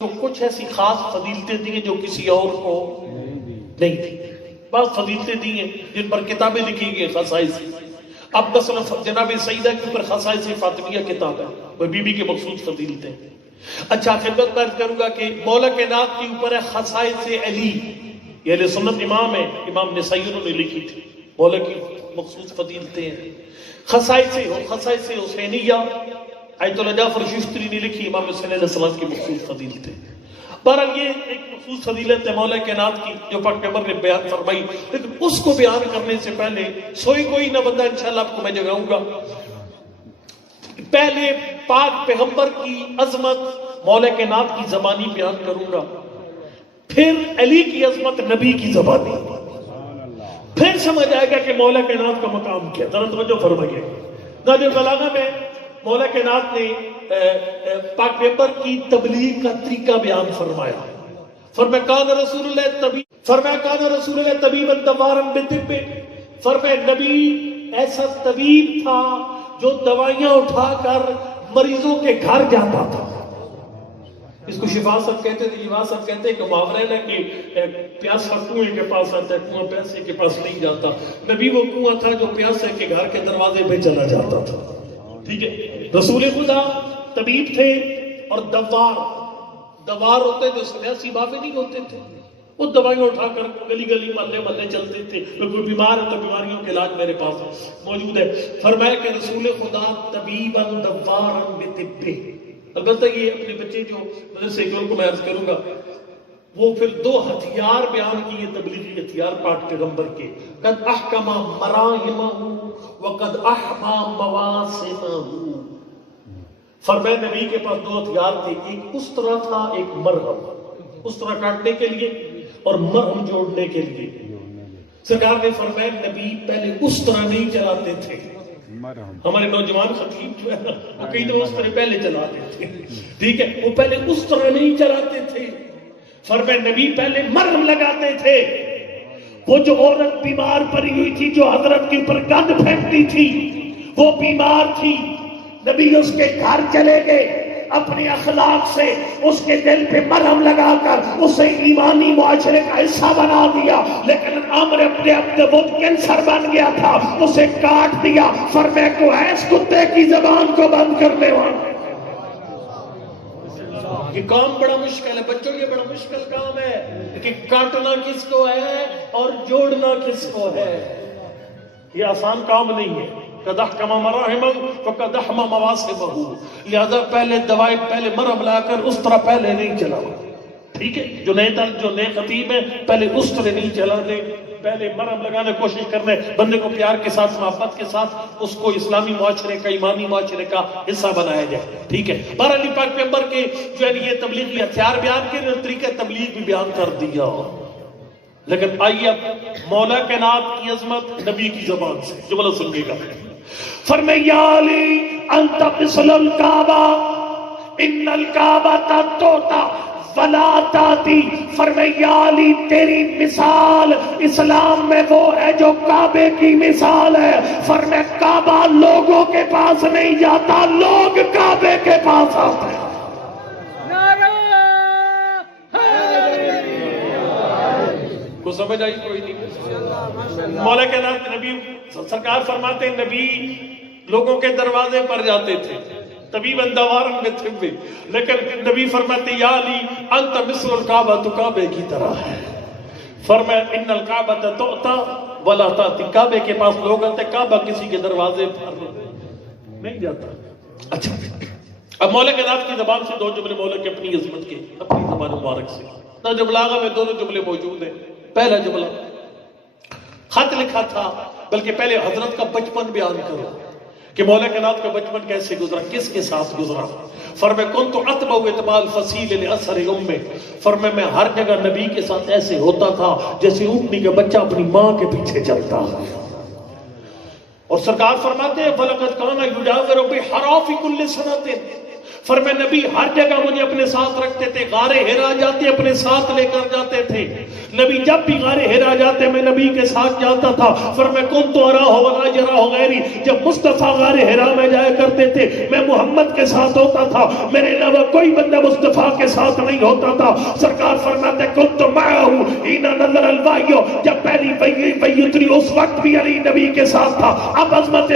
تو کچھ ایسی خاص فضیلتیں دی ہیں جو کسی اور کو نہیں تھی. بعض فضیلتیں دی ہیں جن پر کتابیں لکھی گئی خصائص. اب مثلا جناب سیدہ کے اوپر خصائص فاطمیہ کتاب ہے، وہ بی بی کے مخصوص فضیلتیں. اچھا خدمت میں عرض کروں گا کہ مولا کائنات کے اوپر ہے خصائص علی. یہ اہل سنت امام ہے، امام نسائی انہوں نے لکھی تھی. مولا کی مخصوص فضیلتیں ہیں. خصائص حسینیہ آیت اللہ جعفر شفتری نے لکھی، امام حسین علیہ السلام کی مخصوص فضیلتیں. بہرحال یہ ایک مخصوص فضیلت ہے مولا کائنات کی جو پاک پیغمبر نے بیان فرمائی. لیکن اس کو بیان کرنے سے پہلے سوئی کوئی نہ بندہ انشاءاللہ آپ کو میں جگاؤں گا. پہلے پاک پیغمبر کی عظمت مولا کائنات کی زبانی بیان کروں گا، پھر علی کی عظمت نبی کی زبانی، پھر سمجھ آئے گا کہ مولا کائنات کا مقام کیا. ذرا توجہ فرمائیے. نہج البلاغہ میں مولا کائنات نے پاک پیغمبر کی تبلیغ کا طریقہ بیان فرمایا. فرمایا کان رسول اللہ طبیبا دوارا بطب. فرمایا نبی ایسا طبیب تھا جو دوائیاں اٹھا کر مریضوں کے گھر جاتا تھا. اس کو شفا صاحب کہتے تھے. شفا صاحب کہتے ہیں کہ محاورہ ہے کہ پیاسا کنویں کے پاس آتا ہے، کنواں پیاسے کے پاس نہیں جاتا. نبی وہ کنواں تھا جو پیاسے کے گھر کے دروازے پہ چلا جاتا تھا. ٹھیک ہے. رسول خدا طبیب تھے اور دوار ہوتے جو سنیاسی بابے نہیں ہوتے تھے، وہ دوائیاں اٹھا کر گلی گلی محلے محلے چلتے تھے. کوئی بیمار ہے تو بیماریوں کے علاج میرے پاس موجود ہے. فرمایا کہ رسول خدا طبیبا دوارا بطب. البتہ یہ اپنے بچے جو مدرسے کے ان کو میں عرض کروں گا، وہ پھر دو ہتھیار بیان کیے تبلیغی ہتھیار پاک پیغمبر کے. قد احکم مراہمہ وقد احما مواسمہ. فرمایا نبی کے پاس دو ہتھیار تھے، ایک استرا تھا، ایک مرہم. استرا کاٹنے کے لیے اور مرہم جوڑنے کے لیے. سرکار نے فرمایا نبی پہلے استرا نہیں چلاتے تھے. ہمارے نوجوان خطیب جو ہے وہ کئی دفعہ استرے پہلے چلاتے تھے. ٹھیک ہے، وہ پہلے استرا نہیں چلاتے تھے. فرمایا نبی پہلے مرہم لگاتے تھے. وہ جو عورت بیمار پڑی ہوئی تھی جو حضرت کے اوپر گند پھینکتی تھی، وہ بیمار تھی. نبی اس کے گھر چلے گئے، اپنے اخلاق سے اس کے دل پہ مرہم لگا کر اسے ایمانی معاشرے کا حصہ بنا دیا. لیکن عمر اپنے وہ کینسر بن گیا تھا، اسے کاٹ دیا. فرمایا کو ایس کتے کی زبان کو بند کرنے والا. یہ کام بڑا مشکل ہے بچوں، یہ بڑا مشکل کام ہے کہ کاٹنا کس کو ہے اور جوڑنا کس کو ہے. یہ آسان کام نہیں ہے. قد احکم مراہمہ فقد احما مواسمہ. لہذا پہلے دوائی پہلے مرہم لا کر اس طرح پہلے نہیں چلاؤ. ٹھیک ہے، جو نئے خطیب ہیں پہلے اس طرح نہیں چلانے، پہلے مرہم لگانے کی کوشش کرنے، بندے کو پیار کے ساتھ محبت کے ساتھ اس کو اسلامی معاشرے کا ایمانی معاشرے کا حصہ بنایا جائے. ٹھیک ہے. بہرحال پاک پیغمبر کے جو ہے یہ تبلیغی ہتھیار بیان کے اور طریقہ تبلیغ بھی بیان کر دیا. لیکن آئیے اب مولا کائنات کی عظمت نبی کی زبان سے جملہ سنیے گا. فرمایا یا علی انت مثل الکعبہ ان الکعبہ توتا ولا تاتی. فرمایا یا علی تیری مثال اسلام میں وہ ہے جو کعبے کی مثال ہے. فرمایا کعبہ لوگوں کے پاس نہیں جاتا، لوگ کعبے کے پاس آتے ہیں. کو سمجھ آئی کوئی نہیں. مولا کائنات نبی سرکار فرماتے ہیں نبی لوگوں کے دروازے پر جاتے تھے طبیبا دوارا بطب. لیکن نبی فرماتے یا علی انت مثل الکعبہ، تو کعبے کی طرح ہے. فرمایا ان الکعبہ تؤتی ولا تاتی. کعبے کے پاس لوگ آتے، کعبہ کسی کے دروازے پر نہیں جاتا. اچھا اب مولا کائنات کی زبان سے دو جملے مولا کی اپنی عظمت کے اپنی زبان مبارک سے. نہج البلاغہ میں دونوں جملے موجود ہیں. پہلا جملہ خط لکھا تھا، بلکہ پہلے حضرت کا بچپن بیان کرو کہ مولا کائنات کا بچپن کیسے گزرا، کس کے ساتھ گزرا. فرمایا کنت اتبع اتباع الفصیل لاثر امہ. فرمایا میں ہر جگہ نبی کے ساتھ ایسے ہوتا تھا جیسے اونٹنی کا بچہ اپنی ماں کے پیچھے چلتا ہے. اور سرکار فرماتے ہیں فلقد کان یجاور بحراف کل سنۃ. فرمایا نبی ہر جگہ مجھے اپنے ساتھ رکھتے تھے، غار حرا جاتے اپنے ساتھ لے کر جاتے تھے. نبی جب بھی غار ہرا جاتے میں نبی کے ساتھ جاتا تھا، فرمایا کن تو ارا ہو ولا جرا ہو غیری، جب مصطفیٰ غار ہرا میں جایا کرتے تھے میں محمد کے ساتھ ہوتا تھا، میرے علاوہ کوئی بندہ مصطفیٰ کے ساتھ نہیں ہوتا تھا۔ سرکار فرماتے کن تو معہو ہینا نظر الوحی، جب پہلی وحی اتری اس وقت بھی علی نبی کے ساتھ تھا۔ اب عظمت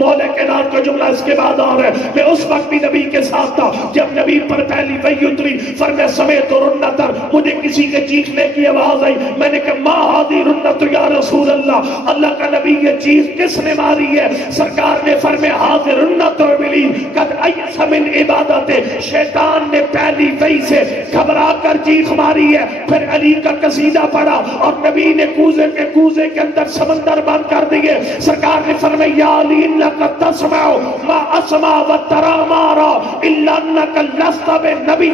مولا کائنات کا جملہ اس کے بعد آ رہا ہے، میں اس وقت بھی نبی کے ساتھ تھا جب نبی پر پہلی وحی اتری۔ فرمایا سمیت رنتر، مجھے کسی کے چیخنے کی آواز آئی، میں نے کہا ما ہذی رنت یا رسول اللہ، اللہ کا نبی یہ چیز کس نے ماری ہے؟ سرکار نے فرمایا ہذی رنت ابلیس قد ایس من عبادت، شیطان نے پہلی وحی سے گھبرا کر چیخ ماری ہے۔ پھر علی کا قصیدہ پڑھا اور نبی نے کوزے کے اندر سمندر بند کر دیے۔ سرکار نے فرمایا یا علی انک تسمع ما اسمع وترى ما ارى الا انک لست بنبی،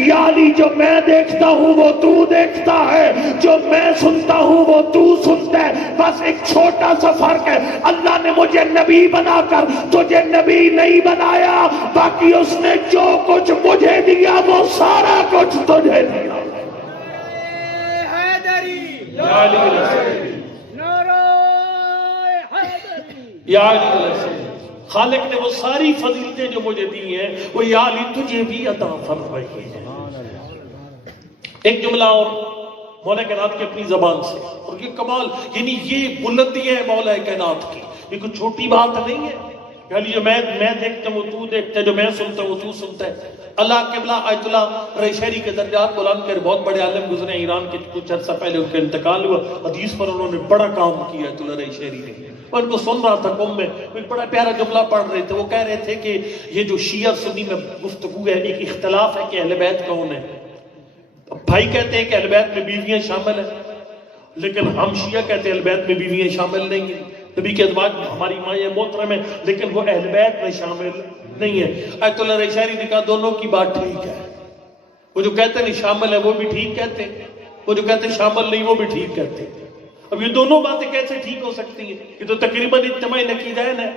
یا علی جو میں دیکھتا ہوں وہ تو دیکھتا ہے، جو میں سنتا ہوں وہ تو سنتا ہے، بس ایک چھوٹا سا فرق ہے، اللہ نے مجھے نبی بنا کر تجھے نبی نہیں بنایا، باقی اس نے جو کچھ مجھے دیا وہ سارا کچھ تجھے دیا۔ یا علی یا علی، خالق نے وہ ساری فضیلتیں جو مجھے دی ہیں وہ یا علی تجھے بھی عطا فرمائی ہے۔ ایک جملہ اور مولا کائنات کی اپنی زبان سے، اور یہ کمال، یعنی یہ بلندی ہے مولا کائنات کی، یہ کوئی چھوٹی بات نہیں ہے۔ یعنی جو میں دیکھتا ہوں وہ تو دیکھتا ہے، جو میں سنتا ہوں وہ تو سنتا ہے۔ اللہ قبلہ آیت اللہ ریشہری کے درجات بلند کر، بہت بڑے عالم گزرے ایران کے، کچھ عرصہ پہلے ان کا انتقال ہوا، حدیث پر انہوں نے بڑا کام کیا آیت اللہ ریشہری نے۔ اور ان کو سن رہا تھا قوم میں، ایک بڑا پیارا جملہ پڑھ رہے تھے، وہ کہہ رہے تھے کہ یہ جو شیعہ سنی میں گفتگو ہے، ایک اختلاف ہے کہ اہل بیت کون ہے۔ بھائی کہتے ہیں کہ اہل بیت میں بیویاں شامل ہیں، لیکن ہم شیعہ کہتے ہیں اہل بیت میں بیویاں شامل نہیں ہیں۔ نبی کے ازواج ہماری ماں محترم ہے لیکن وہ اہل بیت میں شامل نہیں ہے۔ آیت اللہ ریشہری نے کہا دونوں کی بات ٹھیک ہے، وہ جو کہتے ہیں شامل ہے وہ بھی ٹھیک کہتے ہیں، وہ جو کہتے ہیں شامل نہیں وہ بھی ٹھیک کہتے ہیں۔ اب یہ دونوں باتیں کیسے ٹھیک ہو سکتی ہیں؟ یہ تو تقریباً اجتماع نقیضین ہے۔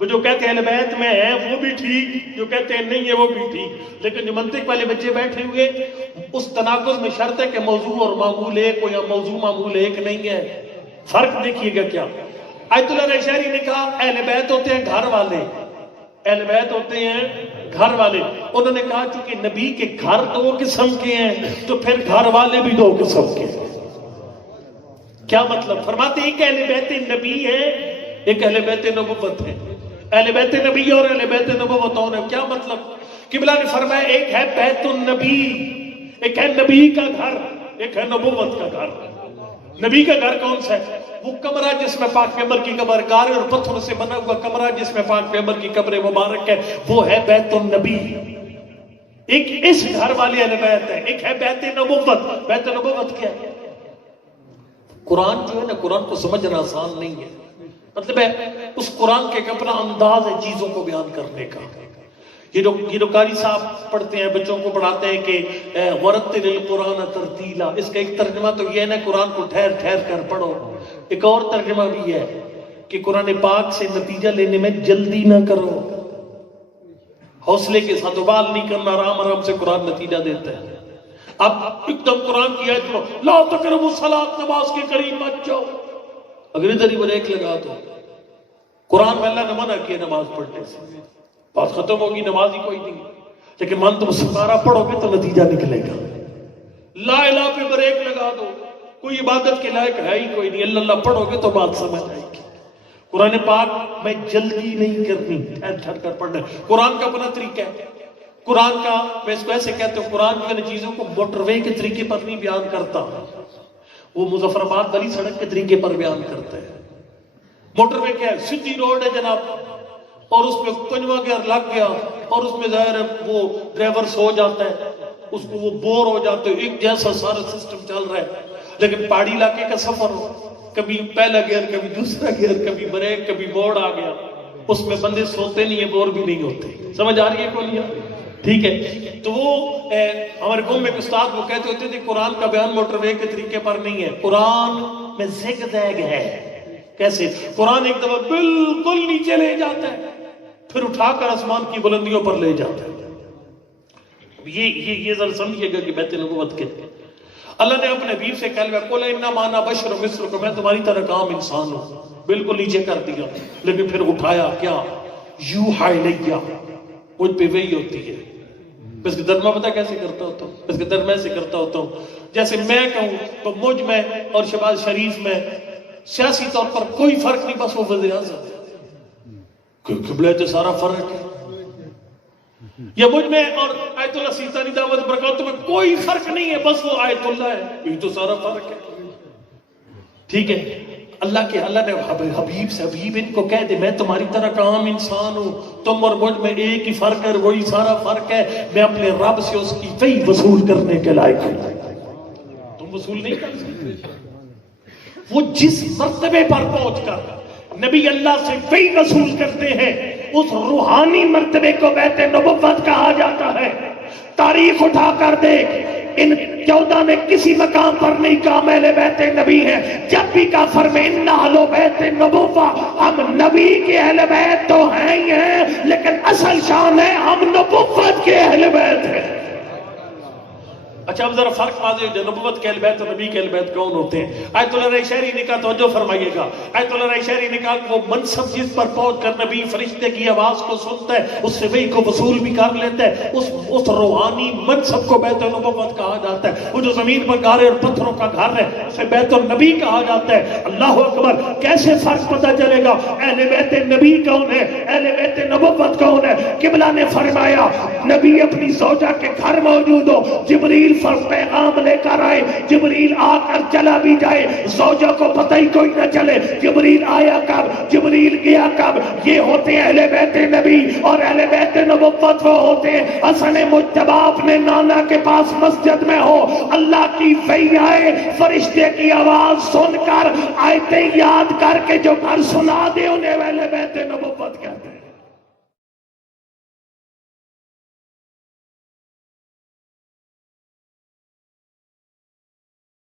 وہ جو کہتے ہیں اہل بیت میں ہیں وہ بھی ٹھیک، جو کہتے ہیں نہیں ہے وہ بھی ٹھیک، لیکن جو منطق والے بچے بیٹھے ہوئے اس تناقض میں شرط ہے کہ موضوع اور معمول ایک ہو یا موضوع معمول ایک نہیں ہے۔ فرق دیکھیے گا کیا۔ آیت اللہ ریشہری نے کہا اہل بیت ہوتے ہیں گھر والے، اہل بیت ہوتے ہیں گھر والے۔ انہوں نے کہا چونکہ نبی کے گھر دو قسم کے ہیں تو پھر گھر والے بھی دو قسم کے ہیں۔ کیا مطلب؟ فرماتے ہیں ایک اہل بیت نبی ہے، ایک اہل بیت نبوت ہے۔ اہل بیت نبی اور اہل بیت نبوت اور ہے۔ کیا مطلب؟ قبلہ نے فرمایا ایک ہے بیت النبی، ایک ہے نبی کا گھر، ایک ہے نبوت کا گھر۔ نبی کا گھر کون سا ہے؟ وہ کمرہ جس میں پاک پیغمبر کی قبر، گارے اور پتھر سے بنا ہوا کمرہ جس میں پاک پیغمبر کی قبر مبارک ہے، وہ ہے بیت النبی۔ ایک اس گھر والی اہل بیت ہے، ایک ہے بیت نبوت۔ بیت نبوت کیا ہے؟ قرآن جو ہے نا، قرآن کو سمجھنا آسان نہیں ہے، مطلب ہے اس قرآن کے ایک اپنا انداز ہے چیزوں کو بیان کرنے کا۔ یہ جو قاری صاحب پڑھتے ہیں، بچوں کو پڑھاتے ہیں کہ وَرَتِّلِ الْقُرْآنَ تَرْتِیلًا، اس کا ایک ترجمہ تو یہ ہے نا قرآن کو ٹھہر ٹھہر کر پڑھو۔ ایک اور ترجمہ بھی ہے کہ قرآن پاک سے نتیجہ لینے میں جلدی نہ کرو، حوصلے کے ساتھ ابال نہیں کرنا، آرام آرام سے قرآن نتیجہ دیتا ہے۔ اب ایک دم قرآن کی آیت پڑھو، لا تقربوا الصلاۃ، نماز کے قریب مت جاؤ، اگر ادھر ہی بریک لگا دو۔ قرآن میں اللہ نے منع کیا نماز پڑھنے سے، بات ختم ہوگی، نماز ہی کوئی نہیں، لیکن من تم سپارہ پڑھو گے تو نتیجہ نکلے گا۔ لا الہ پہ بریک لگا دو، کوئی عبادت کے لائق ہے ہی کوئی نہیں، اللہ پڑھو گے تو بات سمجھ آئے گی۔ قرآن پاک میں جلدی نہیں کرنی، ٹھہر ٹھہر کر پڑھنا۔ قرآن کا اپنا طریقہ ہے، قرآن کا میں اس کو ایسے کہتے ہوں، قرآن کی چیزوں کو موٹر وے کے طریقے پر نہیں بیان کرتا، وہ مظفر آباد والی سڑک کے طریقے پر بیان کرتا ہے۔ موٹر وے کیا ہے؟ سیدھی روڈ ہے جناب، اور اس پہ کنواں گیئر لگ گیا اور اس میں ظاہر ہے وہ ڈرائیور سو جاتا ہے، اس کو وہ بور ہو جاتے ہیں، ایک جیسا سارا سسٹم چل رہا ہے۔ لیکن پہاڑی علاقے کا سفر ہو، کبھی پہلا گیئر کبھی دوسرا گیئر، کبھی بریک کبھی موڑ آ گیا، اس میں بندے سوتے نہیں ہیں، بور بھی نہیں ہوتے۔ سمجھ آ رہی ہے کون؟ ٹھیک ہے۔ تو وہ ہمارے قوم میں ایک استاد وہ کہتے ہوتے تھے قرآن کا بیان موٹر وے کے طریقے پر نہیں ہے، قرآن میں زگ زیگ ہے۔ کیسے؟ قرآن ایک دفعہ بالکل نیچے لے جاتا ہے پھر اٹھا کر آسمان کی بلندیوں پر لے جاتا ہے۔ یہ ذرا سمجھیے گا کہ بیت نبوت کے اللہ نے اپنے حبیب سے کہا قل انما انا بشر مثلکم، میں تمہاری طرح کا عام انسان ہوں، بالکل نیچے کر دیا، لیکن پھر اٹھایا کیا، یوحا الیہ، مجھ پہ وحی ہوتی ہے۔ اس کے در میں پتہ کیسے کرتا ہوتا ہوں، اس کے در میں سے کرتا ہوتا ہوں جیسے میں کہوں تو مجھ میں اور شہباز شریف میں سیاسی طور پر کوئی فرق نہیں، بس وہ وزیر اعظم قبلہ تو سارا فرق ہے، یا مجھ میں اور آیت اللہ سیستانی دعوت برکاتہ میں کوئی فرق نہیں ہے، بس وہ آیت اللہ ہے، یہ تو سارا فرق ہے۔ ٹھیک ہے، اللہ نے حبیب سے، حبیب ان کو کہہ دے میں تمہاری طرح کا عام انسان ہوں، تم اور مجھ میں ایک ہی فرق ہے، وہی سارا فرق ہے، میں اپنے رب سے اس کی وحی وصول کرنے کے لائق ہوں، تم وصول نہیں کر سکتے۔ وہ جس مرتبے پر پہنچ کر نبی اللہ سے وحی وصول کرتے ہیں، اس روحانی مرتبے کو بیت نبوت کہا جاتا ہے۔ تاریخ اٹھا کر دیکھ، ان 14 میں کسی مقام پر نہیں کہا اہل بیت نبی ہیں، جب بھی کہا فرمائے اہل بیت نبوت، ہم نبی کے اہل بیت تو ہیں ہی ہیں، لیکن اصل شان ہے ہم نبوت کے اہل بیت ہیں۔ اچھا اب ذرا فرق واضح ہو جائے، نبوت کے اہل بیت اور نبی کے اہل بیت کون ہوتے ہیں؟ آیت اللہ رائے شہری نے کہا، توجہ فرمائیے گا، آیت اللہ رائے شہری نے کہا کہ وہ منصب جس پر پہنچ کر نبی فرشتے کی آواز کو سنتا ہے، اس سے وحی کو وصول بھی کر لیتا ہے، اس روحانی منصب کو بیت نبوت کہا جاتا ہے۔ وہ جو زمین پر گارے اور پتھروں کا گھر ہے اسے بیت النبی کہا جاتا ہے۔ اللہ اکبر، کیسے فرق پتہ چلے گا اہل بیت نبی کون ہے، اہل بیت نبوت کون ہے؟ قبلہ نے فرمایا نبی اپنی زوجہ کے گھر موجود ہو، جبریل پیغام لے کر آئے، جبریل آ کر چلا بھی جائے، زوجہ کو پتہ ہی کوئی نہ چلے جبریل آیا کب، جبریل گیا کب۔ یہ ہوتے ہیں اہل بیت نبی، اور اہل بیت نبوت وہ ہوتے ہیں حسن مجتبی اپنے نانا کے پاس مسجد میں ہو، اللہ کی وحی آئے، فرشتے کی آواز سن کر آیتیں یاد کر کے جو گھر سنا دے انہیں اہل بیت نبوت